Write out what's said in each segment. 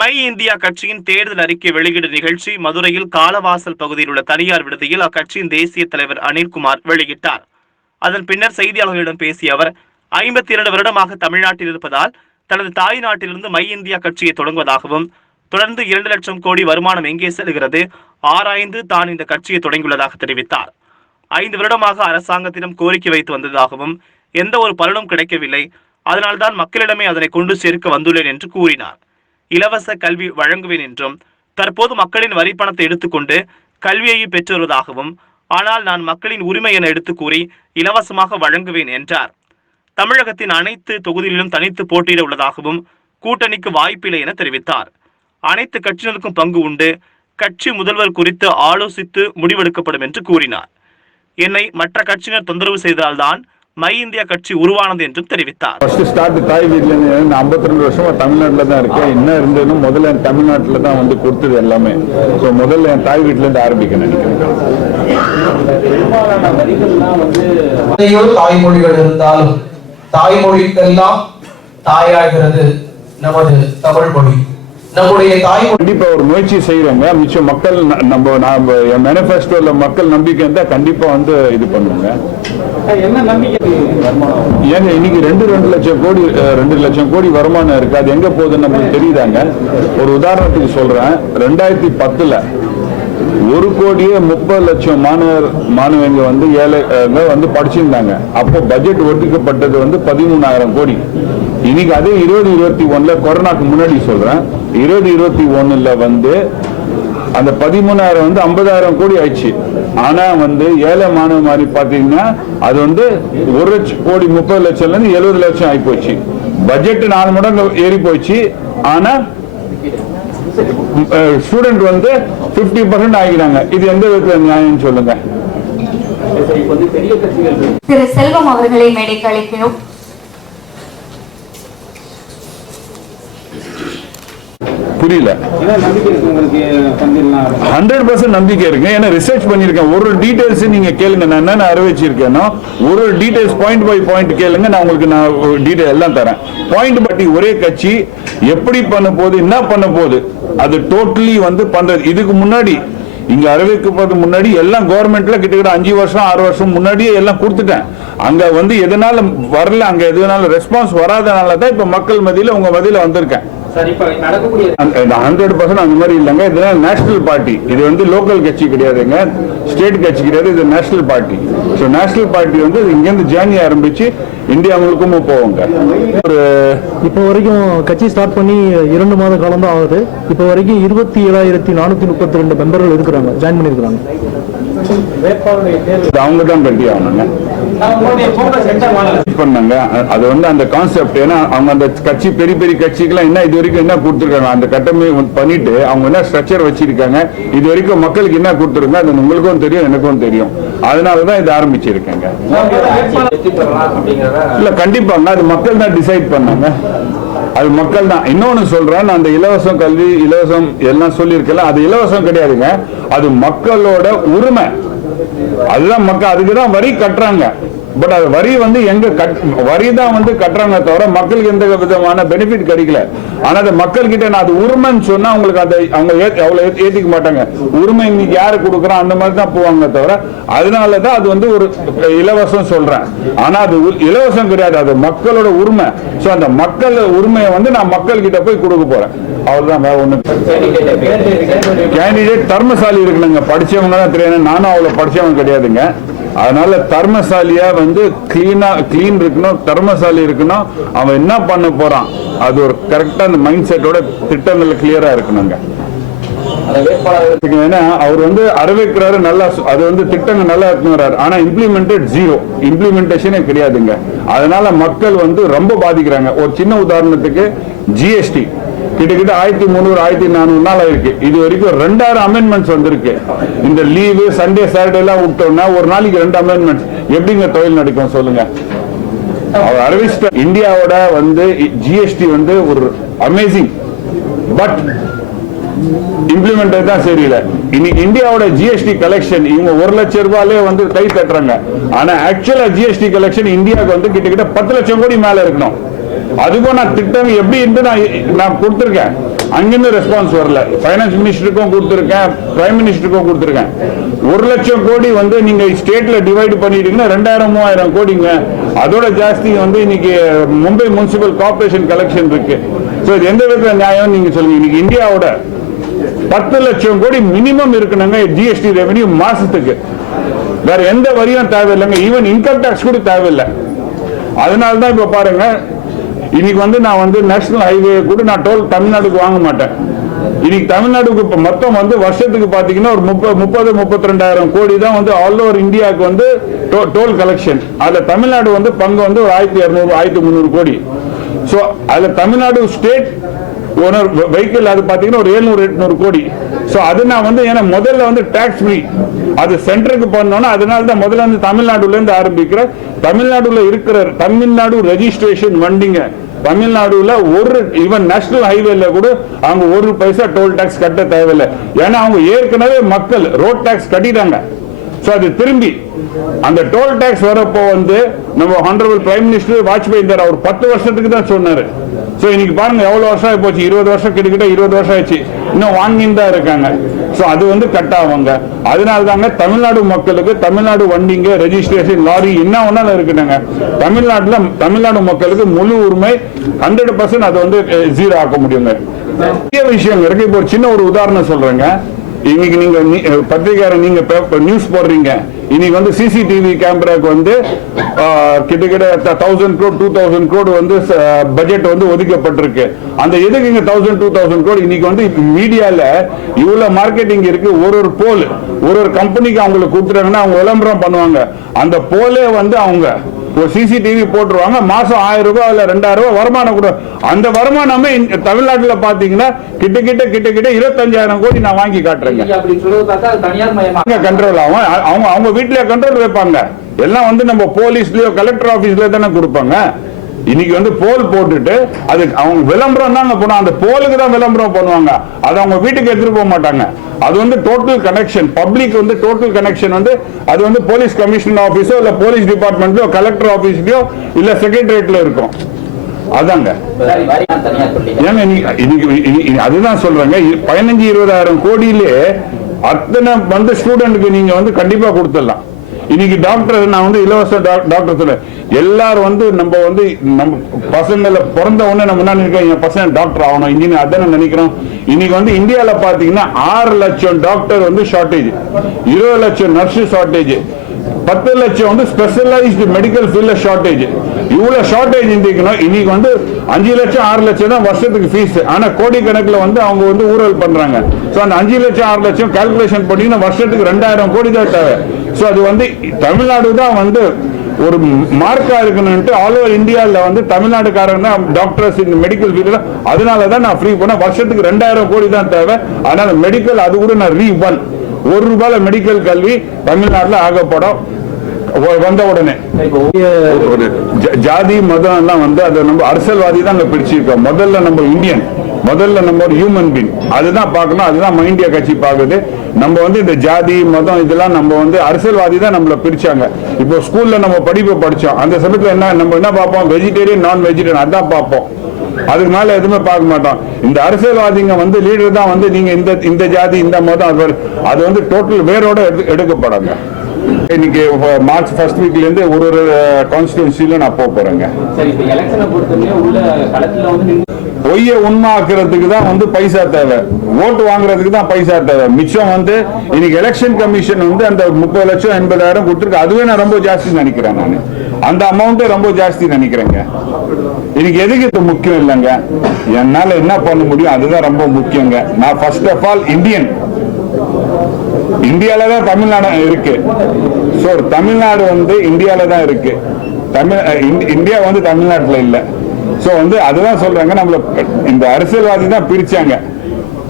My India கட்சியின் தேர்தல் அறிக்கை வெளியீடு நிகழ்ச்சி மதுரையில் காலவாசல் பகுதியில் உள்ள தனியார் விடுதியில் அக்கட்சியின் தேசிய தலைவர் அனில்குமார் வெளியிட்டார். அதன் பின்னர் செய்தியாளர்களிடம் பேசிய அவர் ஐம்பத்தி இரண்டு வருடமாக தமிழ்நாட்டில் இருப்பதால் தனது தாய் நாட்டிலிருந்து மை இந்தியா கட்சியை தொடங்குவதாகவும் தொடர்ந்து இரண்டு லட்சம் கோடி வருமானம் எங்கே செல்கிறது ஆராய்ந்து தான் இந்த கட்சியை தொடங்கியுள்ளதாக தெரிவித்தார். ஐந்து வருடமாக அரசாங்கத்திடம் கோரிக்கை வைத்து வந்ததாகவும் எந்த ஒரு பலனும் கிடைக்கவில்லை. அதனால்தான் மக்களிடமே அதனை கொண்டு சேர்க்க வந்துள்ளேன் என்று கூறினார். இலவச கல்வி வழங்குவேன் என்றும் தற்போது மக்களின் வரி பணத்தை எடுத்துக்கொண்டு கல்வியை பெற்று வருவதாகவும் ஆனால் நான் மக்களின் உரிமை என எடுத்து கூறி இலவசமாக வழங்குவேன் என்றார். தமிழகத்தின் அனைத்து தொகுதிகளிலும் தனித்து போட்டியிட உள்ளதாகவும் கூட்டணிக்கு வாய்ப்பில்லை என தெரிவித்தார். அனைத்து கட்சியினருக்கும் பங்கு உண்டு. கட்சி முதல்வர் குறித்து ஆலோசித்து முடிவெடுக்கப்படும் என்று கூறினார். என்னை மற்ற கட்சியினர் தொந்தரவு செய்தால்தான் மை இந்தியா கட்சி உருவானது என்றும் தெரிவித்தார். ஃபர்ஸ்ட் ஸ்டார்ட் தாய் வீட்ல இருந்து நான் 52 வருஷமா தமிழ்நாட்டில் தான் இருக்கேன். என்ன இருந்ததுன்னு முதல்ல என் தமிழ்நாட்டில் தான் வந்து கொடுத்தது எல்லாமே. ஸோ முதல்ல என் தாய் வீட்ல இருந்து ஆரம்பிக்க நினைக்கிறேன். தாய்மொழிகள் இருந்தாலும் தாய்மொழிக்கெல்லாம் தாயாகிறது நமது தமிழ் மொழி நம்முடைய தாய்மொழி கண்டிப்பா ஒரு முயற்சி செய்யறோங்க மிச்சம் மக்கள் நம்ம என் மேனிஃபெஸ்டோல மக்கள் நம்பிக்கை இருந்தா கண்டிப்பா வந்து இது பண்ணுவாங்க. ஏங்க இன்னைக்கு ரெண்டு ரெண்டு லட்சம் கோடி ரெண்டு லட்சம் கோடி வருமானம் இருக்கு. அது எங்க போகுதுன்னு நமக்கு தெரியுதாங்க? ஒரு உதாரணத்துக்கு சொல்றேன். ரெண்டாயிரத்தி பத்துல ஒரு கோடியே முப்பது லட்சம் மாணவர் மாணவங்க வந்து ஏழை வந்து படிச்சிருந்தாங்க. அப்போ பட்ஜெட் ஒதுக்கப்பட்டது வந்து பதிமூணாயிரம் கோடி. இன்னைக்கு அதே இருபது இருபத்தி ஒண்ணுல கொரோனாக்கு முன்னாடி சொல்றேன். இருபது இருபத்தி ஒண்ணுல வந்து அந்த பதிமூணாயிரம் வந்து ஐம்பதாயிரம் கோடி ஆயிடுச்சு. ஆனா வந்து ஏழை மாணவ மாதிரி பாத்தீங்கன்னா அது வந்து ஒரு லட்சம் கோடி முப்பது லட்சம்ல இருந்து எழுபது லட்சம் ஆகி போச்சு. பட்ஜெட் நாலு மடங்கு ஏறி போச்சு. ஆனா ஸ்டூடெண்ட் வந்து 50% பர்சன்ட் ஆகிக்கிறாங்க. இது எந்த விதத்துல நியாயம் சொல்லுங்க. திரு செல்வம் அவர்களை மேடைக்கு அழைக்கிறோம். புரியல. ஹண்ட்ரட் பர்சன்ட் நம்பிக்கை இருக்கு. ஏன்னா ரிசர்ச் பண்ணிருக்கேன் ஒரு டீடைல்ஸ் நீங்க கேளுங்க. நான் என்னென்ன அறிவிச்சிருக்கேனோ ஒரு டீடைல்ஸ் பாயிண்ட் பை பாயிண்ட் கேளுங்க. நான் உங்களுக்கு நான் டீடைல் எல்லாம் தரேன். பாயிண்ட் பட்டி ஒரே கட்சி. எப்படி பண்ண போகுது என்ன பண்ண போகுது அது டோட்டலி வந்து பண்றது. இதுக்கு முன்னாடி இங்க அறிவிக்கப்பது முன்னாடி எல்லாம் கவர்மெண்ட்ல கிட்டத்தட்ட அஞ்சு வருஷம் ஆறு வருஷம் முன்னாடியே எல்லாம் கொடுத்துட்டேன். அங்க வந்து எதனால வரல அங்க எதனால ரெஸ்பான்ஸ் வராதனால தான் இப்ப மக்கள் மத்தியில உங்க மத்தியில வந்திருக்கேன். ஹண்ட்ரட் பர்சன்ட் அந்த மாதிரி இல்லைங்க. இதெல்லாம் நேஷனல் பார்ட்டி இது வந்து லோக்கல் கட்சி கிடையாதுங்க. ஸ்டேட் கட்சி கிடையாது. இது national party so national party வந்து இங்கேருந்து ஜேர்னி ஆரம்பிச்சு இந்தியா முழுக்கும் போவாங்க ஒரு இப்போ வரைக்கும் கட்சி ஸ்டார்ட் பண்ணி இரண்டு மாத காலம் தான் ஆகுது. இப்போ வரைக்கும் இருபத்தி ஏழாயிரத்தி நானூத்தி முப்பத்தி ரெண்டு மெம்பர்கள் இருக்கிறாங்க. ஜாயின் பண்ணியிருக்கிறாங்க. இது அவங்க தான் கட்டி ஆகணுங்க. பண்ணாங்க. அது வந்து அந்த கான்செப்ட் ஏன்னா அவங்க அந்த கட்சி பெரிய பெரிய கட்சிக்கெல்லாம் என்ன இது வரைக்கும் என்ன கொடுத்துருக்காங்க? அந்த கட்டமைப்பு பண்ணிட்டு அவங்க என்ன ஸ்ட்ரக்சர் வச்சிருக்காங்க? இது வரைக்கும் மக்களுக்கு என்ன கொடுத்துருங்க அது உங்களுக்கும் தெரியும் எனக்கும் தெரியும். அதனாலதான் இதை இது ஆரம்பிச்சிருக்கேங்க. இல்ல கண்டிப்பாங்க அது மக்கள் தான் டிசைட் பண்ணாங்க. அது மக்கள் தான். இன்னொன்னு சொல்றேன். நான் அந்த இலவசம் கல்வி இலவசம் எல்லாம் சொல்லியிருக்கல அது இலவசம் கிடையாதுங்க. அது மக்களோட உரிமை. அதுதான் மக்கள் அதுக்கு தான் வரி கட்டுறாங்க. பட் அது வரி வந்து எங்க கட் வரி தான் வந்து கட்டுறாங்க தவிர மக்களுக்கு எந்த விதமான பெனிஃபிட் கிடைக்கல. ஆனா அது மக்கள் கிட்ட நான் அது உரிமைன்னு சொன்னா அவங்களுக்கு அதை அவங்க அவ்வளவு ஏத்திக்க மாட்டாங்க. உரிமை இன்னைக்கு யாரு கொடுக்குறோம் அந்த மாதிரி தான் போவாங்க தவிர அதனால தான் அது வந்து ஒரு இலவசம் சொல்றேன். ஆனா அது உ- இலவசம் கிடையாது. அது மக்களோட உரிமை. சோ அந்த மக்கள் உரிமையை வந்து நான் மக்கள் கிட்ட போய் கொடுக்க போறேன். அவ்வளவுதான் வேற ஒண்ணு கேண்டிடேட் தர்மசாலி இருக்கணுங்க. படிச்சவங்க தான் தெரியும். நானும் அவ்வளவு படிச்சவங்க கிடையாதுங்க. அதனால தர்மசாலியா வந்து கிளீனா கிளீன் இருக்கணும் தர்மசாலி இருக்கணும். அவன் என்ன பண்ண போறான்? அது ஒரு கரெக்டா அந்த மைண்ட் செட்டோட திட்டங்கள் கிளியரா இருக்கணுங்க ஏன்னா அவர் வந்து அறிவிக்கிறாரு நல்லா அது வந்து திட்டங்கள் நல்லா இருக்குங்கிறாரு. ஆனா இம்ப்ளிமெண்டட் ஜீரோ இம்ப்ளிமெண்டேஷனே கிடையாதுங்க. அதனால மக்கள் வந்து ரொம்ப பாதிக்கிறாங்க. ஒரு சின்ன உதாரணத்துக்கு ஜிஎஸ்டி கிட்டத்தட்ட ஆயிரத்தி முந்நூறு ஆயிரத்தி நானூறு நாள் ஆயிருக்கு. இது வரைக்கும் ரெண்டாயிரம் அமெண்ட்மெண்ட்ஸ் வந்திருக்கு. இந்த லீவு சண்டே சாட்டர்டே எல்லாம் விட்டோம்னா ஒரு நாளைக்கு ரெண்டு அமெண்ட்மெண்ட்ஸ் எப்படிங்க தொழில் நடக்கும் சொல்லுங்க. அவர் அறிவிச்சிட்ட இந்தியாவோட வந்து ஜிஎஸ்டி வந்து ஒரு அமேசிங் பட் இம்ப்ளிமெண்ட் தான் சரியில்லை. இன்னைக்கு இந்தியாவோட ஜிஎஸ்டி கலெக்ஷன் இவங்க ஒரு லட்சம் ரூபாயிலே வந்து கை தட்டுறாங்க. ஆனா ஆக்சுவலா ஜிஎஸ்டி கலெக்ஷன் இந்தியாவுக்கு வந்து கிட்டத்தட்ட பத்து லட்சம் கோடி மேல இருக்கணும். அதுக்கும் நான் திட்டம் எப்படி இருந்து நான் நான் கொடுத்துருக்கேன். அங்கிருந்து ரெஸ்பான்ஸ் வரல. ஃபைனான்ஸ் மினிஸ்டருக்கும் கொடுத்துருக்கேன் பிரைம் மினிஸ்டருக்கும் கொடுத்துருக்கேன். ஒரு லட்சம் கோடி வந்து நீங்க ஸ்டேட்ல டிவைட் பண்ணிட்டீங்கன்னா ரெண்டாயிரம் மூவாயிரம் கோடிங்க. அதோட ஜாஸ்தி வந்து இன்னைக்கு மும்பை முனிசிபல் கார்பரேஷன் கலெக்ஷன் இருக்கு. ஸோ இது எந்த விதத்துல நியாயம் நீங்க சொல்லுங்க. இன்னைக்கு இந்தியாவோட பத்து லட்சம் கோடி மினிமம் இருக்கணுங்க ஜிஎஸ்டி ரெவென்யூ மாசத்துக்கு. வேற எந்த வரியும் தேவையில்லைங்க. ஈவன் இன்கம் டேக்ஸ் கூட தேவையில்லை. அதனால தான் இப்ப பாருங்க இன்னைக்கு வந்து நான் வந்து நேஷனல் ஹைவே கூட நான் டோல் தமிழ்நாடுக்கு வாங்க மாட்டேன். இன்னைக்கு தமிழ்நாடுக்கு இப்போ மொத்தம் வந்து வருஷத்துக்கு பார்த்தீங்கன்னா ஒரு முப்பது முப்பது முப்பத்தி ரெண்டாயிரம் கோடி தான் வந்து ஆல் ஓவர் இந்தியாவுக்கு வந்து டோல் கலெக்ஷன் அதில் தமிழ்நாடு வந்து பங்கு வந்து ஒரு ஆயிரத்தி இரநூறு ஆயிரத்தி முந்நூறு கோடி. ஸோ அதில் தமிழ்நாடு ஸ்டேட் ஓனர் வெஹிக்கிள் அது பாத்தீங்கன்னா ஒரு 700 எட்நூறு கோடி. ஸோ அது நான் வந்து ஏன்னா முதல்ல வந்து டாக்ஸ் ஃப்ரீ அது சென்டருக்கு பண்ணோன்னா அதனால தான் முதல்ல வந்து தமிழ்நாடுல இருந்து ஆரம்பிக்கிற தமிழ்நாடுல இருக்கிற தமிழ்நாடு ரெஜிஸ்ட்ரேஷன் வண்டிங்க. தமிழ்நாடுல ஒரு ஈவன் நேஷனல் ஹைவேல கூட அவங்க ஒரு பைசா டோல் டாக்ஸ் கட்ட தேவையில்லை. ஏன்னா அவங்க ஏற்கனவே மக்கள் ரோட் டாக்ஸ் கட்டிட்டாங்க. ஸோ அது திரும்பி அந்த டோல் டேக்ஸ் வரப்போ வந்து நம்ம ஹானரபிள் பிரைம் மினிஸ்டர் வாஜ்பாய் இருந்தார். அவர் பத்து வருஷத்துக்கு தான் சொன்னாரு. ஸோ இன்னைக்கு பாருங்க எவ்வளோ வருஷம் ஆகி போச்சு? இருபது வருஷம் கிட்டக்கிட்ட இருபது வருஷம் ஆயிடுச்சு. இன்னும் வாங்கின்னு தான் இருக்காங்க. ஸோ அது வந்து கட் ஆகுங்க. அதனால தாங்க தமிழ்நாடு மக்களுக்கு தமிழ்நாடு வண்டிங்க ரெஜிஸ்ட்ரேஷன் லாரி என்ன ஒன்னாலும் இருக்குதுங்க தமிழ்நாட்டில் தமிழ்நாடு மக்களுக்கு முழு உரிமை ஹண்ட்ரட் பர்சன்ட் அதை வந்து eh, ஜீரோ ஆக்க முடியுங்க. நிறைய விஷயம் இருக்கு. இப்போ ஒரு சின்ன ஒரு உதாரணம் சொல்றேங்க. இன்னைக்கு நீங்க நீ- நீங்க நியூஸ் போடுறீங்க. இன்னைக்கு வந்து சிசிடிவி கேமராக்கு வந்து கிட்டத்தட்ட thousand crore two thousand crore வந்து பட்ஜெட் வந்து ஒதுக்கப்பட்டிருக்கு. அந்த எதுக்கு இங்க தௌசண்ட் டூ தௌசண்ட் க்ரோட் இன்னைக்கு வந்து மீடியால இவ்வளவு மார்க்கெட்டிங் இருக்கு. ஒரு ஒரு போல் ஒரு ஒரு கம்பெனிக்கு அவங்களுக்கு கொடுத்துட்டாங்கன்னா அவங்க விளம்பரம் பண்ணுவாங்க. அந்த போலே வந்து அவங்க ஒரு சிசிடிவி போட்டுருவாங்க. மாசம் ஆயிரம் ரூபாய் இல்ல ரெண்டாயிரம் ரூபாய் வருமானம் கூட. அந்த வருமானமே தமிழ்நாட்டுல பாத்தீங்கன்னா கிட்ட கிட்ட கிட்ட கிட்ட இருபத்தஞ்சாயிரம் கோடி நான் வாங்கி காட்டுறேங்க. கண்ட்ரோல் ஆகும். அவங்க அவங்க வீட்லயே கண்ட்ரோல் வைப்பாங்க. எல்லாம் வந்து நம்ம போலீஸ்லயோ கலெக்டர் ஆபீஸ்ல தானே கொடுப்பாங்க. இன்னைக்கு வந்து போல் போட்டுட்டு அது அவங்க விளம்பரம் தாங்க போனோம் அந்த போலுக்கு தான் விளம்பரம் பண்ணுவாங்க. அது அவங்க வீட்டுக்கு எடுத்துட்டு போக மாட்டாங்க. அது வந்து டோட்டல் கனெக்ஷன் பப்ளிக் வந்து டோட்டல் கனெக்ஷன் வந்து அது வந்து போலீஸ் கமிஷனர் ஆபீஸோ இல்ல போலீஸ் டிபார்ட்மெண்ட்லயோ கலெக்டர் ஆபீஸ்லயோ இல்ல செக்ரட்டரியேட்ல இருக்கும். அதாங்க. ஏங்க இன்னைக்கு- அதுதான் சொல்றேங்க. பதினஞ்சு இருபதாயிரம் கோடியிலே அத்தனை வந்து ஸ்டூடெண்ட்டுக்கு நீங்க வந்து கண்டிப்பா கொடுத்துடலாம். இன்னைக்கு டாக்டர் நான் வந்து இலவச டாக்டர் சொல்ல எல்லாரும் வந்து நம்ம வந்து நம்ம பசங்கள பிறந்த உடனே நம்ம என்ன நினைக்கிறோம்? என் பசங்க டாக்டர் ஆகணும். இன்ஜினியர் அதானே நினைக்கிறோம்? இன்னைக்கு வந்து இந்தியாவில் பார்த்தீங்கன்னா ஆறு லட்சம் டாக்டர் வந்து ஷார்டேஜ் இருபது லட்சம் நர்ஸ் ஷார்டேஜ் பத்து லட்சம் வந்து ஸ்பெஷலைஸ்டு மெடிக்கல் ஃபீல்ட்ல ஷார்டேஜ் இவ்வளோ ஷார்டேஜ் இருந்துக்கணும் இன்னைக்கு வந்து அஞ்சு லட்சம் ஆறு லட்சம் தான் வருஷத்துக்கு ஃபீஸ் ஆனால் கோடி வந்து அவங்க வந்து ஊழல் பண்ணுறாங்க ஸோ அந்த அஞ்சு லட்சம் ஆறு லட்சம் கால்குலேஷன் பண்ணிங்கன்னா வருஷத்துக்கு ரெண்டாயிரம் கோடி தான் தேவை. ஸோ அது வந்து தமிழ்நாடு தான் வந்து ஒரு மார்க்கா இருக்கணும்ட்டு ஆல் ஓவர் இந்தியாவில் வந்து தமிழ்நாடுக்காரங்க தான் டாக்டர்ஸ் இந்த மெடிக்கல் ஃபீல்டில் அதனால தான் நான் ஃப்ரீ பண்ணேன் வருஷத்துக்கு ரெண்டாயிரம் கோடி தான் தேவை. அதனால மெடிக்கல் அது கூட நான் ரீ ஒன் ஒரு ரூபாயில் மெடிக்கல் கல்வி தமிழ்நாட்டில் ஆகப்படும். வந்த உடனே. ஒரு ஜாதி மதம் எல்லாம் வந்து அதை நம்ம அரசியல்வாதி தான் அங்க பிரிச்சிருக்கோம். முதல்ல நம்ம இந்தியன். முதல்ல நம்ம ஒரு ஹியூமன் பீங் அதுதான் பார்க்கணும். அதுதான் இந்தியா கட்சி பார்க்குது. நம்ம வந்து இந்த ஜாதி மதம் இதெல்லாம் நம்ம வந்து அரசியல்வாதி தான் நம்மள பிரிச்சாங்க. இப்போ ஸ்கூல்ல நம்ம படிப்பு படிச்சோம். அந்த சமயத்துல என்ன நம்ம என்ன பார்ப்போம்? வெஜிடேரியன் நான் வெஜிடேரியன் அதான் பார்ப்போம். அதுக்கு மேல எதுவுமே பார்க்க மாட்டோம். இந்த அரசியல்வாதிங்க வந்து லீடர் தான் வந்து நீங்க இந்த இந்த ஜாதி இந்த மதம் அது வந்து டோட்டல் வேரோட எடு- எடுக்கப்படாங்க. இன்னைக்கு மார்ச் ஃபர்ஸ்ட் வீக்ல இருந்து ஒரு ஒரு கான்ஸ்டியூன்சில நான் போக போறேங்க. பொய்யை உண்மாக்குறதுக்கு தான் வந்து பைசா தேவை. ஓட்டு வாங்குறதுக்கு தான் பைசா தேவை. மிச்சம் வந்து இன்னைக்கு எலெக்ஷன் கமிஷன் வந்து அந்த முப்பது லட்சம் எண்பதாயிரம் கொடுத்துருக்கு. அதுவே நான் ரொம்ப ஜாஸ்தி நினைக்கிறேன் நான். அந்த அமௌண்ட்டே ரொம்ப ஜாஸ்தி நினைக்கிறேங்க. இன்னைக்கு எதுக்கு இது முக்கியம் இல்லைங்க? என்னால என்ன பண்ண முடியும்? அதுதான் ரொம்ப முக்கியங்க. நான் ஃபர்ஸ்ட் ஆஃப் ஆல் இந்தியன் இந்தியால தான் தமிழ்நாடு இருக்கு. சோ தமிழ்நாடு வந்து இந்தியால தான் இருக்கு. தமிழ் இந்தியா வந்து தமிழ்நாட்டுல இல்ல. சோ வந்து அதுதான் சொல்றாங்க. நம்மள இந்த அரசியல்வாதி தான் பிரிச்சாங்க.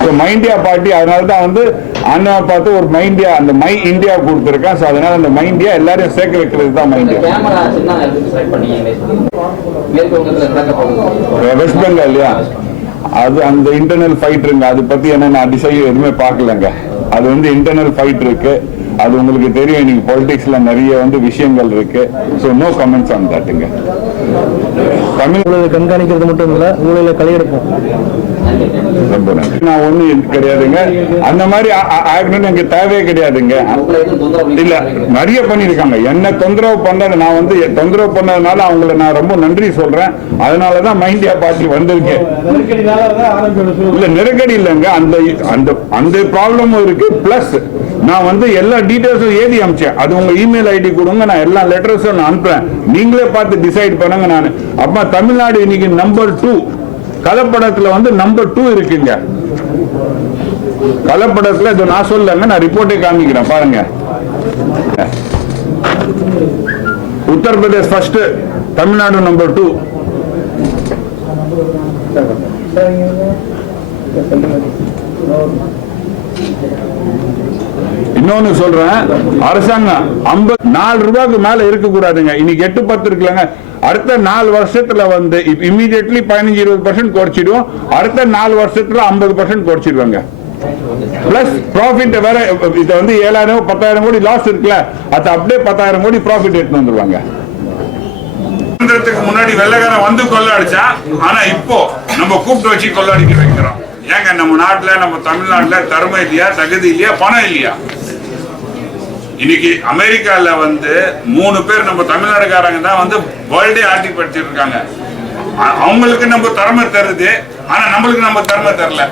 ஸோ மை இந்தியா பார்ட்டி அதனால தான் வந்து அண்ணா பார்த்து ஒரு மை இந்தியா அந்த மை இந்தியா கொடுத்துருக்கேன். ஸோ அதனால அந்த மை இந்தியா எல்லாரையும் சேர்க்க வைக்கிறது தான் மை இந்த இந்தியா வெஸ்ட் பெங்கால் இல்லையா அது அந்த இன்டர்னல் ஃபைட் இருக்கு அது பத்தி என்ன நான் டிசைட் எதுவுமே பார்க்கலங்க. அது வந்து இன்டர்னல் ஃபைட் இருக்கு. அது உங்களுக்கு தெரியும் இன்னைக்கு பொலிட்டிக்ஸ்ல நிறைய வந்து விஷயங்கள் இருக்கு. ஸோ நோ கமெண்ட்ஸ் ஆன் தட்டுங்க தமிழ் ஊழலை கண்காணிக்கிறது மட்டும் இல்ல ஊழலை களையெடுப்போம். ரொம்ப நன்றி. நான் ஒண்ணு கிடையாதுங்க. அந்த மாதிரி ஆகணும்னு எனக்கு தேவையே கிடையாதுங்க. இல்ல நிறைய பண்ணிருக்காங்க என்ன தொந்தரவு பண்ணது நான் வந்து தொந்தரவு பண்ணதுனால அவங்கள நான் ரொம்ப நன்றி சொல்றேன். அதனாலதான் மைண்டியா பார்ட்டி வந்திருக்கேன் இல்ல நெருக்கடி இல்லைங்க. அந்த அந்த அந்த ப்ராப்ளமும் இருக்கு பிளஸ் நான் வந்து எல்லா டீடைல்ஸும் எழுதி அமிச்சேன். அது உங்க இமெயில் ஐடி கொடுங்க நான் எல்லா லெட்டர்ஸும் நான் அனுப்புறேன். நீங்களே பார்த்து டிசைட் பண்ணுங்க நான். அப்போ தமிழ்நாடு இன்னைக்கு நம்பர் டூ கலப்படத்துல வந்து நம்பர் டூ இருக்குங்க. கலப்படத்துல இதை நான் சொல்லங்க நான் ரிப்போர்ட்டே காமிக்கிறேன் பாருங்க. Uttar Pradesh first Tamil Nadu number two இன்னொன்னு சொல்றேன். அரசாங்கம் ஐம்பத்தி நாலு ரூபாய்க்கு மேல இருக்கக்கூடாதுங்க. இன்னைக்கு எட்டு பத்து இருக்குல்லங்க. அடுத்த நாலு வருஷத்துல வந்து இமீடியட்லி பதினஞ்சு இருபது பர்சன்ட் குறைச்சிடுவோம். அடுத்த நாலு வருஷத்துல ஐம்பது பர்சன்ட் குறைச்சிடுவாங்க. பிளஸ் ப்ராஃபிட் வேற இத வந்து ஏழாயிரம் பத்தாயிரம் கோடி லாஸ் இருக்குல்ல. அது அப்படியே பத்தாயிரம் கோடி ப்ராஃபிட் எடுத்து வந்துருவாங்க. சுதந்திரத்துக்கு முன்னாடி வெள்ளைக்காரன் வந்து கொள்ளடிச்சான் ஆனா இப்போ நம்ம கூப்பிட்டு வச்சு கொள்ளடிக்க வைக்கிறோம். ஏங்க நம்ம நாட்டுல நம்ம தமிழ்நாட்டுல திறமை இல்லையா தகுதி இல்லையா பணம் இல்லையா? இன்னைக்கு அமெரிக்கால வந்து மூணு பேர் நம்ம தமிழ்நாடுக்காரங்க தான் வந்து வேர்ல்டே ஆட்டி படிச்சிட்டு இருக்காங்க அவங்களுக்கு நம்ம திறமை தருது ஆனா நம்மளுக்கு நம்ம திறமை தரல.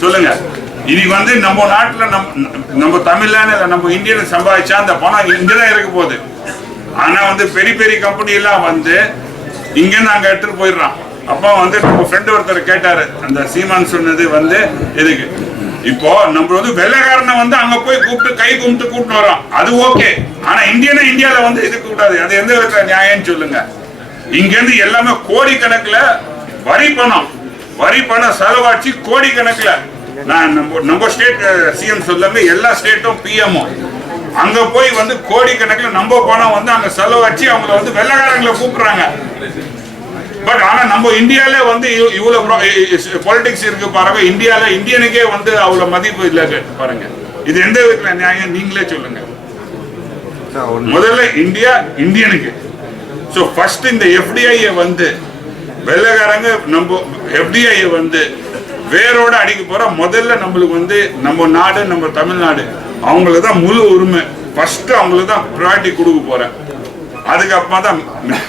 சொல்லுங்க. இன்னைக்கு வந்து நம்ம நாட்டுல நம்ம நம்ம தமிழ்ல நம்ம இந்தியன் சம்பாதிச்சா அந்த பணம் இங்கதான் இருக்க போகுது. ஆனா வந்து பெரிய பெரிய கம்பெனி எல்லாம் வந்து இங்க அங்க எடுத்துட்டு போயிடுறான். அப்போ வந்து நம்ம ஃப்ரெண்ட் ஒருத்தர் கேட்டாரு. அந்த சீமான் சொன்னது வந்து எதுக்கு? இப்போ நம்ம வந்து வெள்ளைக்காரனை வந்து அங்க போய் கூப்பிட்டு கை கும்பிட்டு கூப்பிட்டு வரோம். அது ஓகே. ஆனா இந்தியனா இந்தியால வந்து இது கூடாது. அது எந்த விதத்துல நியாயம்னு சொல்லுங்க. இங்க இருந்து எல்லாமே கோடி கணக்குல வரி பணம். வரி பணம் செலவாச்சு கோடி கணக்குல நான் நம்ம நம்ம ஸ்டேட் சிஎம் சொல்லுங்க எல்லா ஸ்டேட்டும் பிஎம்ஓ அங்க போய் வந்து கோடி கணக்குல நம்ம பணம் வந்து அங்க செலவாச்சு அவங்கள வந்து வெள்ளக்காரங்களை கூப்பிடுறாங்க. பட் ஆனா நம்ம இந்தியால வந்து இவ்வளவு பாலிடிக்ஸ் இருக்கு பாருங்க. இந்தியால இந்தியனுக்கே வந்து அவ்வளவு மதிப்பு இல்ல பாருங்க. இது எந்த விதத்துல நியாயம்? நீங்களே சொல்லுங்க. முதல்ல இந்தியா இந்தியனுக்கு. ஸோ ஃபர்ஸ்ட் இந்த எஃப்டிஐ வந்து வெள்ளைக்காரங்க நம்ம எஃப்டிஐ வந்து வேரோட அடிக்க போற முதல்ல நம்மளுக்கு வந்து நம்ம நாடு நம்ம தமிழ்நாடு. அவங்களுக்கு தான் முழு உரிமை. ஃபர்ஸ்ட் அவங்களுக்கு தான் ப்ரையாரிட்டி கொடுக்க போறேன். அதுக்கப்புறமா தான்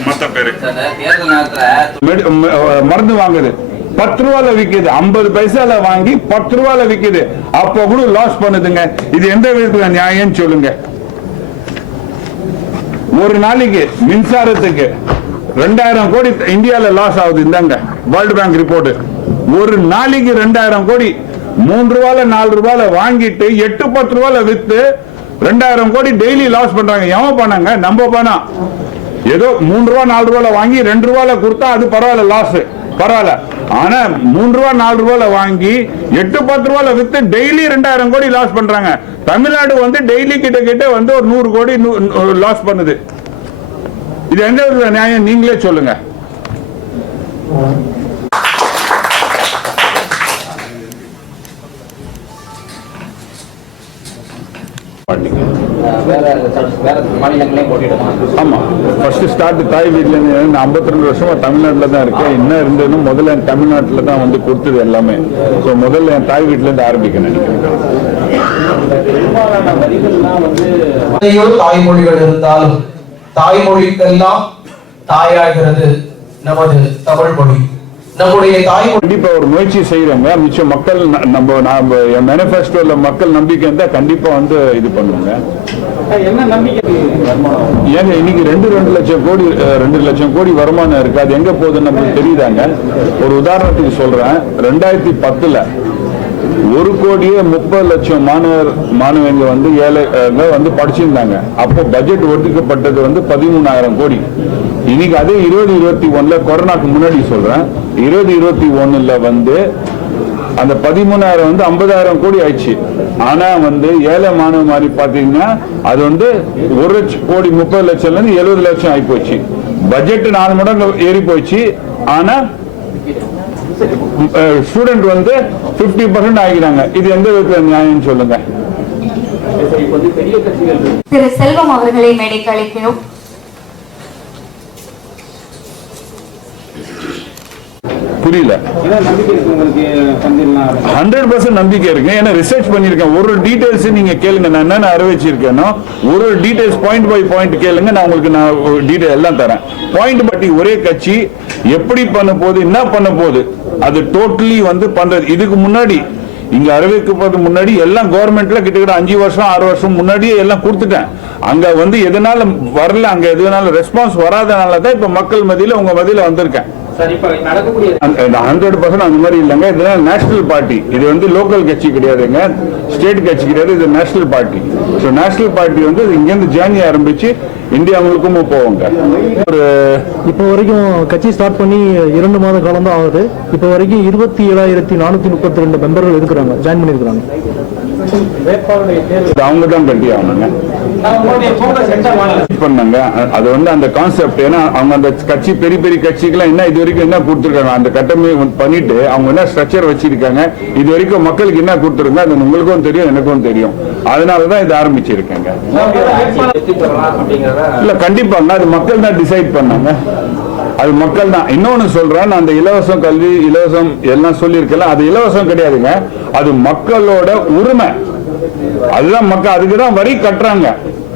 மத்த பேருக்கு மருந்து வாங்குது. பத்து ரூபால விக்குது. ஐம்பது பைசால வாங்கி பத்து ரூபால விக்குது. அப்போ கூட லாஸ் பண்ணுதுங்க. இது எந்த விதத்துல நியாயம் சொல்லுங்க. ஒரு நாளைக்கு மின்சாரத்துக்கு ரெண்டாயிரம் கோடி இந்தியால லாஸ் ஆகுது. இந்தாங்க வேர்ல்டு பேங்க் ரிப்போர்ட் ஒரு நாளைக்கு ரெண்டாயிரம் கோடி. மூன்று ரூபால நாலு ரூபால வாங்கிட்டு எட்டு பத்து ரூபால வித்து ரெண்டாயிரம் கோடி டெய்லி லாஸ் பண்றாங்க. எவன் பண்ணாங்க? நம்ம பணம். ஏதோ மூணு ரூபா நாலு ரூபால வாங்கி ரெண்டு ரூபால கொடுத்தா அது பரவாயில்ல லாஸ் பரவாயில்ல. ஆனா மூணு ரூபா நாலு ரூபால வாங்கி எட்டு பத்து ரூபால வித்து டெய்லி ரெண்டாயிரம் கோடி லாஸ் பண்றாங்க. தமிழ்நாடு வந்து டெய்லி கிட்ட கிட்ட வந்து ஒரு நூறு கோடி லாஸ் பண்ணுது. இது எந்த நியாயம்? நீங்களே சொல்லுங்க. ஃபர்ஸ்ட் ஸ்டார்ட் தாய் வீட்ல இருந்து நான் 52 வருஷமா தமிழ்நாட்டுல தான் இருக்கேன். என்ன இருந்ததுன்னு முதல்ல என் தமிழ்நாட்டுல தான் வந்து கொடுத்தது எல்லாமே. ஸோ முதல்ல என் தாய் வீட்ல இருந்து ஆரம்பிக்க நினைக்கிறேன் எத்தனையோ தாய்மொழிகள் இருந்தாலும் தாய்மொழிக்கெல்லாம் தாயாகிறது நமது தமிழ் மொழி நம்முடைய தாய்மொழி கண்டிப்பா ஒரு முயற்சி செய்யறோங்க மிச்சம் மக்கள் நம்ம நம்ம என் மேனிஃபெஸ்டோல மக்கள் நம்பிக்கை இருந்தா கண்டிப்பா வந்து இது பண்ணுவாங்க. ஏங்க இன்னைக்கு ரெண்டு ரெண்டு லட்சம் கோடி ரெண்டு லட்சம் கோடி வருமானம் இருக்கு. அது எங்க போகுதுன்னு நமக்கு தெரியுதாங்க? ஒரு உதாரணத்துக்கு சொல்றேன். ரெண்டாயிரத்தி பத்துல ஒரு கோடியே முப்பது லட்சம் மாணவர் மாணவங்க வந்து ஏழை வந்து படிச்சிருந்தாங்க. அப்போ பட்ஜெட் ஒதுக்கப்பட்டது வந்து பதிமூணாயிரம் கோடி. இன்னைக்கு அதே இருபது இருபத்தி ஒண்ணுல கொரோனாக்கு முன்னாடி சொல்றேன். இருபது இருபத்தி ஒண்ணுல வந்து அந்த பதிமூணாயிரம் வந்து ஐம்பதாயிரம் கோடி ஆயிடுச்சு. ஆனா வந்து ஏழை மாணவ மாதிரி பாத்தீங்கன்னா அது வந்து ஒரு லட்சம் கோடி முப்பது லட்சம்ல இருந்து எழுபது லட்சம் ஆகி போச்சு. பட்ஜெட் நாலு மடங்கு ஏறி போச்சு. ஆனா ஸ்டூடெண்ட் வந்து 50% பர்சன்ட் ஆகிக்கிறாங்க. இது எந்த விதத்துல நியாயம் சொல்லுங்க. திரு செல்வம் அவர்களை மேடைக்கு அழைக்கிறோம் புரியல. ஹண்ட்ரட் பர்சன்ட் நம்பிக்கை இருக்கு. ஏன்னா ரிசர்ச் பண்ணிருக்கேன் ஒரு டீடைல்ஸ் நீங்க கேளுங்க. நான் என்னென்ன அறிவிச்சிருக்கேனோ ஒரு டீடைல்ஸ் பாயிண்ட் பை பாயிண்ட் கேளுங்க. நான் உங்களுக்கு நான் டீடைல் எல்லாம் தரேன். பாயிண்ட் பட்டி ஒரே கட்சி. எப்படி பண்ண போகுது என்ன பண்ண போகுது அது டோட்டலி வந்து பண்றது. இதுக்கு முன்னாடி இங்க அறிவிக்கப்பது முன்னாடி எல்லாம் கவர்மெண்ட்ல கிட்டத்தட்ட அஞ்சு வருஷம் ஆறு வருஷம் முன்னாடியே எல்லாம் கொடுத்துட்டேன். அங்க வந்து எதனால வரல அங்க எதனால ரெஸ்பான்ஸ் வராதனால தான் இப்ப மக்கள் மத்தியில உங்க மத்தியில வந்திருக்கேன். ஹண்ட்ரட் பர்சன்ட் அந்த மாதிரி இல்லைங்க. இது நேஷனல் பார்ட்டி இது வந்து லோக்கல் கட்சி கிடையாதுங்க. ஸ்டேட் கட்சி கிடையாது. இது national party so national party வந்து இங்கேருந்து ஜேர்னி ஆரம்பிச்சு இந்தியா முழுக்கும் போவாங்க ஒரு இப்போ வரைக்கும் கட்சி ஸ்டார்ட் பண்ணி இரண்டு மாத காலம் தான் ஆகுது. இப்போ வரைக்கும் இருபத்தி ஏழாயிரத்தி நானூத்தி முப்பத்தி ரெண்டு மெம்பர்கள் இருக்கிறாங்க. ஜாயின் பண்ணியிருக்கிறாங்க. இது அவங்க தான் கட்டி ஆகணுங்க. பண்ணாங்க. அது வந்து அந்த கான்செப்ட் ஏன்னா அவங்க அந்த கட்சி பெரிய பெரிய கட்சிக்கெல்லாம் என்ன இது வரைக்கும் என்ன கொடுத்துருக்காங்க? அந்த கட்டமைப்பு பண்ணிட்டு அவங்க என்ன ஸ்ட்ரக்சர் வச்சிருக்காங்க? இது வரைக்கும் மக்களுக்கு என்ன கொடுத்துருங்க அது உங்களுக்கும் தெரியும் எனக்கும் தெரியும். அதனாலதான் இது ஆரம்பிச்சிருக்கேங்க. இல்ல கண்டிப்பாங்க அது மக்கள் தான் டிசைட் பண்ணாங்க. அது மக்கள் தான். இன்னொன்னு சொல்றேன். நான் அந்த இலவசம் கல்வி இலவசம் எல்லாம் சொல்லியிருக்கல அது இலவசம் கிடையாதுங்க. அது மக்களோட உரிமை. அதுதான் மக்கள் அதுக்கு தான் வரி கட்டுறாங்க.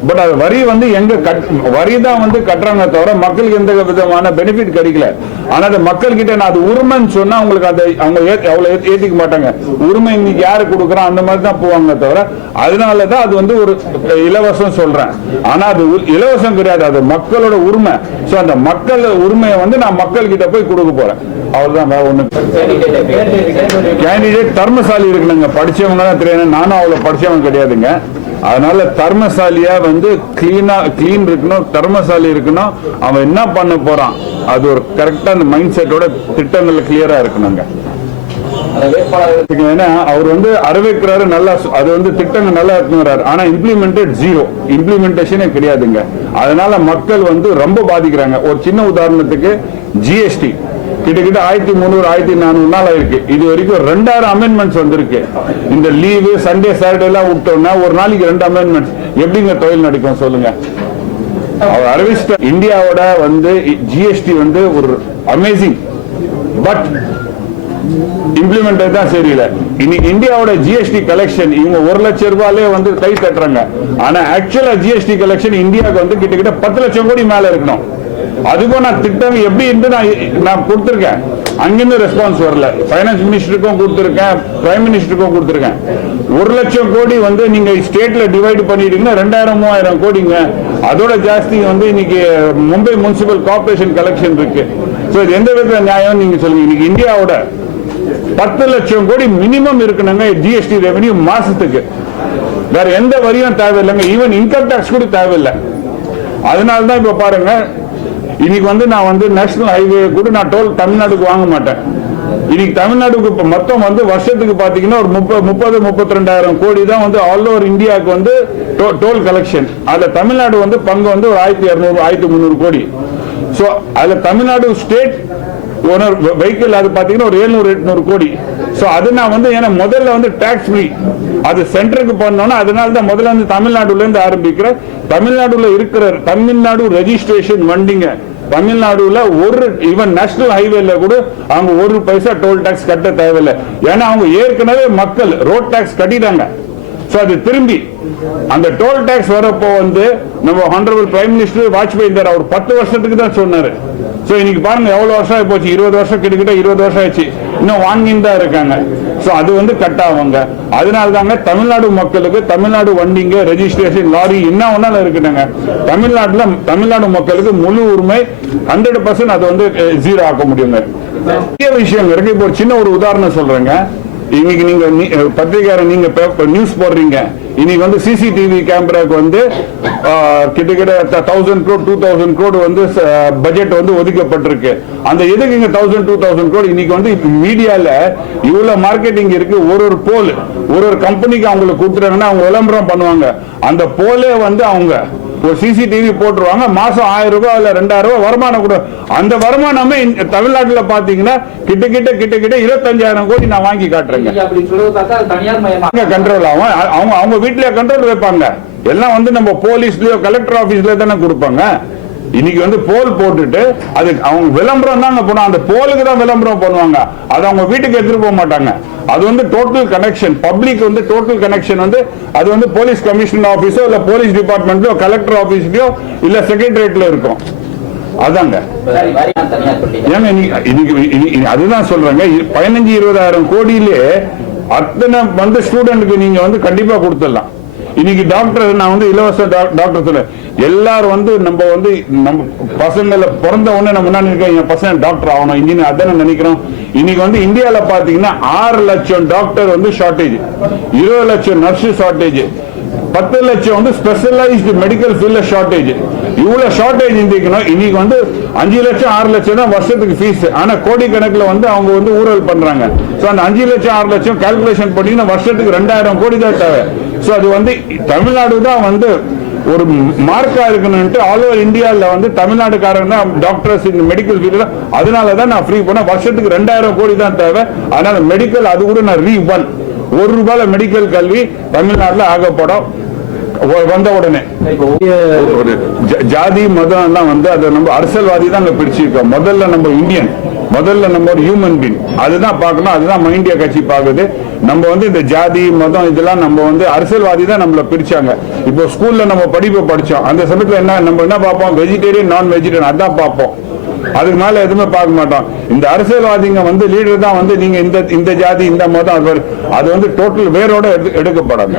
பட் அது வரி வந்து எங்க கட் வரி தான் வந்து கட்டுறாங்க தவிர மக்களுக்கு எந்த விதமான பெனிஃபிட் கிடைக்கல. ஆனா அது மக்கள் கிட்ட நான் அது உரிமைன்னு சொன்னா அவங்களுக்கு அதை அவங்க அவ்வளவு ஏத்திக்க மாட்டாங்க. உரிமை இன்னைக்கு யாரு கொடுக்குறோம் அந்த மாதிரி தான் போவாங்க தவிர அதனாலதான் அது வந்து ஒரு இலவசம் சொல்றேன். ஆனா அது இலவசம் கிடையாது. அது மக்களோட உரிமை. சோ அந்த மக்கள் உரிமையை வந்து நான் மக்கள் கிட்ட போய் கொடுக்க போறேன். அவ்வளவுதான் வேற ஒண்ணு கேண்டிடேட் தர்மசாலி இருக்கணுங்க. படிச்சவங்க தான் தெரியும் நானும் அவ்வளவு படிச்சவங்க கிடையாதுங்க. அதனால தர்மசாலியா வந்து கிளீனா கிளீன் இருக்கணும் தர்மசாலி இருக்கணும். அவன் என்ன பண்ண போறான்? அது ஒரு கரெக்டா அந்த மைண்ட் செட்டோட திட்டங்கள் கிளியரா இருக்கணுங்க ஏன்னா அவர் வந்து அறிவிக்கிறாரு நல்லா அது வந்து திட்டங்கள் நல்லா இருக்குங்கிறாரு. ஆனா இம்ப்ளிமெண்டட் ஜீரோ இம்ப்ளிமெண்டேஷனே கிடையாதுங்க. அதனால மக்கள் வந்து ரொம்ப பாதிக்கிறாங்க. ஒரு சின்ன உதாரணத்துக்கு ஜிஎஸ்டி கிட்டத்தட்ட ஆயிரத்தி முந்நூறு ஆயிரத்தி நானூறு நாள் ஆயிருக்கு. இது வரைக்கும் ரெண்டாயிரம் அமெண்ட்மெண்ட்ஸ் வந்திருக்கு. இந்த லீவு சண்டே சாட்டர்டே எல்லாம் விட்டோம்னா ஒரு நாளைக்கு ரெண்டு அமெண்ட்மெண்ட்ஸ் எப்படிங்க தொழில் நடக்கும் சொல்லுங்க. அவர் அறிவிச்சிட்ட இந்தியாவோட வந்து ஜிஎஸ்டி வந்து ஒரு அமேசிங் பட் இம்ப்ளிமெண்ட் தான் சரியில்லை. இன்னைக்கு இந்தியாவோட ஜிஎஸ்டி கலெக்ஷன் இவங்க ஒரு லட்சம் ரூபாயிலே வந்து கை தட்டுறாங்க. ஆனா ஆக்சுவலா ஜிஎஸ்டி கலெக்ஷன் இந்தியாவுக்கு வந்து கிட்டத்தட்ட பத்து லட்சம் கோடி மேல இருக்கணும். அதுக்கும் நான் திட்டம் எப்படி இருந்து நான் நான் கொடுத்துருக்கேன். அங்கிருந்து ரெஸ்பான்ஸ் வரல. ஃபைனான்ஸ் மினிஸ்டருக்கும் கொடுத்துருக்கேன் பிரைம் மினிஸ்டருக்கும் கொடுத்துருக்கேன். ஒரு லட்சம் கோடி வந்து நீங்க ஸ்டேட்ல டிவைட் பண்ணிட்டீங்கன்னா ரெண்டாயிரம் மூவாயிரம் கோடிங்க. அதோட ஜாஸ்தி வந்து இன்னைக்கு மும்பை முனிசிபல் கார்பரேஷன் கலெக்ஷன் இருக்கு. ஸோ இது எந்த விதத்தில் நியாயம் நீங்க சொல்லுங்க. இன்னைக்கு இந்தியாவோட பத்து லட்சம் கோடி மினிமம் இருக்கணுங்க ஜிஎஸ்டி ரெவன்யூ மாசத்துக்கு. வேற எந்த வரியும் தேவையில்லைங்க. ஈவன் இன்கம் டேக்ஸ் கூட தேவையில்லை. அதனால தான் இப்ப பாருங்க இன்னைக்கு வந்து நான் வந்து நேஷனல் ஹைவே கூட நான் டோல் தமிழ்நாடுக்கு வாங்க மாட்டேன். இன்னைக்கு தமிழ்நாடுக்கு இப்ப மொத்தம் வந்து வருஷத்துக்கு பாத்தீங்கன்னா ஒரு முப்பது முப்பது முப்பத்தி ரெண்டாயிரம் கோடி தான் வந்து ஆல் ஓவர் இந்தியாவுக்கு வந்து டோல் கலெக்ஷன் அதுல தமிழ்நாடு வந்து பங்கு வந்து ஒரு ஆயிரத்தி இருநூறு ஆயிரத்தி முந்நூறு கோடி. சோ அதுல தமிழ்நாடு ஸ்டேட் ஓனர் வெஹிக்கிள் அது பாத்தீங்கன்னா ஒரு 700 எட்நூறு கோடி. சோ அது நான் வந்து ஏன்னா முதல்ல வந்து டாக்ஸ் ஃப்ரீ அது சென்டருக்கு பண்ணோம்னா அதனால தான் முதல்ல வந்து தமிழ்நாடுல இருந்து ஆரம்பிக்கிற தமிழ்நாடுல இருக்கிற தமிழ்நாடு ரெஜிஸ்ட்ரேஷன் வண்டிங்க. தமிழ்நாடுல ஒரு ஈவன் நேஷனல் ஹைவேல கூட அவங்க ஒரு பைசா டோல் டாக்ஸ் கட்ட தேவையில்லை. ஏன்னா அவங்க ஏற்கனவே மக்கள் ரோட் டாக்ஸ் கட்டிட்டாங்க. அது திரும்பி அந்த டோல் டேக்ஸ் வரப்போ வந்து நம்ம ஹானரபிள் பிரைம் மினிஸ்டர் வாஜ்பாய் இருந்தார். அவர் பத்து வருஷத்துக்கு தான் சொன்னாரு. ஸோ இன்னைக்கு பாருங்க எவ்வளோ வருஷம் ஆகி போச்சு? இருபது வருஷம் கிட்டத்தட்ட இருபது வருஷம் ஆயிடுச்சு. இன்னும் வாங்கின்னு தான் இருக்காங்க. ஸோ அது வந்து கட் ஆகுங்க. அதனால தாங்க தமிழ்நாடு மக்களுக்கு தமிழ்நாடு வண்டிங்க ரெஜிஸ்ட்ரேஷன் லாரி என்ன ஒன்னாலும் இருக்குதுங்க தமிழ்நாட்டில் தமிழ்நாடு மக்களுக்கு முழு உரிமை ஹண்ட்ரட் பர்சன்ட் அதை வந்து eh, ஜீரோ ஆக்க முடியுங்க. விஷயம் இருக்கு. இப்போ ஒரு சின்ன ஒரு உதாரணம் சொல்றேங்க. இன்னைக்கு நீங்க நீ- நீங்க நியூஸ் போடுறீங்க. இன்னைக்கு வந்து சிசிடிவி கேமராக்கு வந்து கிட்டத்தட்ட thousand crore two thousand crore வந்து பட்ஜெட் வந்து ஒதுக்கப்பட்டிருக்கு. அந்த எதுக்கு இங்க தௌசண்ட் டூ தௌசண்ட் க்ரோட் இன்னைக்கு வந்து மீடியால இவ்வளவு மார்க்கெட்டிங் இருக்கு. ஒரு ஒரு போல் ஒரு ஒரு கம்பெனிக்கு அவங்களுக்கு கொடுத்துறாங்கன்னா அவங்க விளம்பரம் பண்ணுவாங்க. அந்த போலே வந்து அவங்க ஒரு சிசிடிவி போட்டுருவாங்க. மாசம் ஆயிரம் ரூபாய் இல்ல ரெண்டாயிரம் ரூபாய் வருமானம் கூட. அந்த வருமானமே தமிழ்நாட்டுல பாத்தீங்கன்னா கிட்ட கிட்ட கிட்ட கிட்ட இருபத்தஞ்சாயிரம் கோடி நான் வாங்கி காட்டுறேங்க. கண்ட்ரோல் ஆகும். அவங்க அவங்க வீட்லயே கண்ட்ரோல் வைப்பாங்க. எல்லாம் வந்து நம்ம போலீஸ்லயோ கலெக்டர் ஆபீஸ்ல தானே கொடுப்பாங்க. இன்னைக்கு வந்து போல் போட்டுட்டு அது அவங்க விளம்பரம் தாங்க போனா அந்த போலுக்கு தான் விளம்பரம் பண்ணுவாங்க. அது அவங்க வீட்டுக்கு எடுத்துட்டு போக மாட்டாங்க. அது வந்து டோட்டல் கனெக்ஷன் பப்ளிக் வந்து டோட்டல் கனெக்ஷன் வந்து அது வந்து போலீஸ் கமிஷனர் ஆபீஸோ இல்ல போலீஸ் டிபார்ட்மெண்ட்லயோ கலெக்டர் ஆபீஸ்லயோ இல்ல செக்ரட்டரியேட்ல இருக்கும். அதாங்க. ஏன்னா இன்னைக்கு- அதுதான் சொல்றேங்க. பதினஞ்சு இருபதாயிரம் கோடியிலே அத்தனை வந்து ஸ்டூடெண்ட்டுக்கு நீங்க வந்து கண்டிப்பா கொடுத்துடலாம். இன்னைக்கு டாக்டர் நான் வந்து இலவச டாக்டர் சொல்ல எல்லாரும் வந்து நம்ம வந்து நம்ம பசங்கள பிறந்த உடனே நம்ம என்ன நினைக்கிறோம்? என் பசங்க டாக்டர் ஆகணும். இன்ஜினியர் அதானே நினைக்கிறோம்? இன்னைக்கு வந்து இந்தியாவில் பாத்தீங்கன்னா ஆறு லட்சம் டாக்டர் வந்து ஷார்டேஜ் இருபது லட்சம் நர்ஸ் ஷார்டேஜ் பத்து லட்சம் வந்து ஸ்பெஷலைஸ்டு மெடிக்கல் ஃபீல்ட்ல ஷார்டேஜ் இவ்வளோ ஷார்டேஜ் இருந்துக்கணும் இன்னைக்கு வந்து அஞ்சு லட்சம் ஆறு லட்சம் தான் வருஷத்துக்கு ஃபீஸ் ஆனால் கோடி வந்து அவங்க வந்து ஊழல் பண்ணுறாங்க ஸோ அந்த அஞ்சு லட்சம் ஆறு லட்சம் கால்குலேஷன் பண்ணிங்கன்னா வருஷத்துக்கு ரெண்டாயிரம் கோடி தான் தேவை. ஸோ அது வந்து தமிழ்நாடு தான் வந்து ஒரு மார்க்கா இருக்கணும்ட்டு ஆல் ஓவர் இந்தியாவில் வந்து தமிழ்நாடுக்காரங்க தான் டாக்டர்ஸ் இந்த மெடிக்கல் ஃபீல்ட்ல அதனால தான் நான் ஃப்ரீ பண்ணேன் வருஷத்துக்கு ரெண்டாயிரம் கோடி தான் தேவை. அதனால மெடிக்கல் அது கூட நான் ரீ ஒன் ஒரு ரூபாயில் மெடிக்கல் கல்வி தமிழ்நாட்டில் ஆகப்படும். வந்த உடனே. ஒரு ஜாதி மதம் எல்லாம் வந்து அதை நம்ம அரசியல்வாதி தான் அங்க பிரிச்சிருக்கோம். முதல்ல நம்ம இந்தியன். முதல்ல நம்ம ஒரு ஹியூமன் பீங் அதுதான் பார்க்கணும். அதுதான் இந்தியா கட்சி பார்க்குது. நம்ம வந்து இந்த ஜாதி மதம் இதெல்லாம் நம்ம வந்து அரசியல்வாதி தான் நம்மள பிரிச்சாங்க. இப்போ ஸ்கூல்ல நம்ம படிப்பு படிச்சோம். அந்த சமயத்துல என்ன நம்ம என்ன பார்ப்போம்? வெஜிடேரியன் நான் வெஜிடேரியன் அதான் பார்ப்போம். அதுக்கு மேல எதுவுமே பார்க்க மாட்டோம். இந்த அரசியல்வாதிங்க வந்து லீடர் தான் வந்து நீங்க இந்த இந்த ஜாதி இந்த மதம் அது வந்து டோட்டல் வேரோட எடு- எடுக்கப்படாங்க.